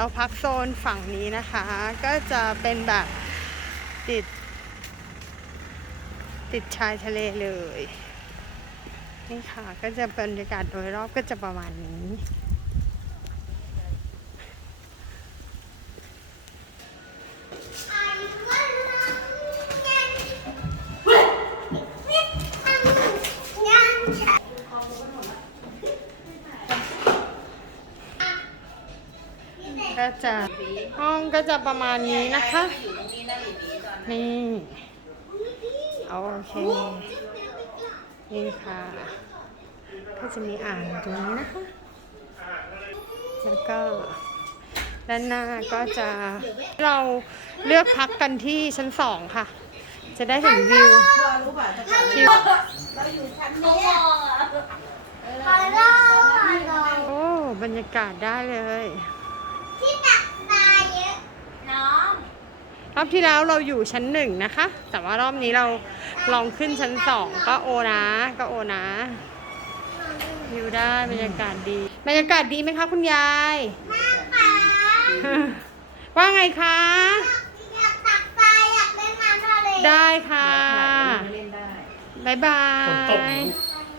เราพักโซนฝั่งนี้นะคะ ก็จะเป็นแบบติด ติดชายทะเลเลย นี่ค่ะ ก็จะบรรยากาศโดยรอบก็จะประมาณนี้ ก็จะห้องก็จะประมาณนี้นะคะ นี่โอเค นี่ค่ะ ก็จะมีอ่างตรงนี้นะคะ แล้วก็ด้านหน้าก็จะเราเลือกพักกันที่ชั้นสองค่ะ จะได้เห็นวิววิวฮัลโหลฮัลโหลโอ้บรรยากาศได้เลย ที่ตักปลาเยอะ น้อง ร อบที่แล้วเราอยู่ชั้นหนึ่งนะคะ แต่ว่ารอบนี้เราลองขึ้นชั้นสองก็โอนะก็โอนะวิวได้บรรยากาศดี บรรยากาศดีไหมคะคุณยายแม่ป๋าว่าไงคะอยากตักปลาอยากเล่นน้ำทะเลได้ค่ะเล่นได้บ๊ายบาฝนตกย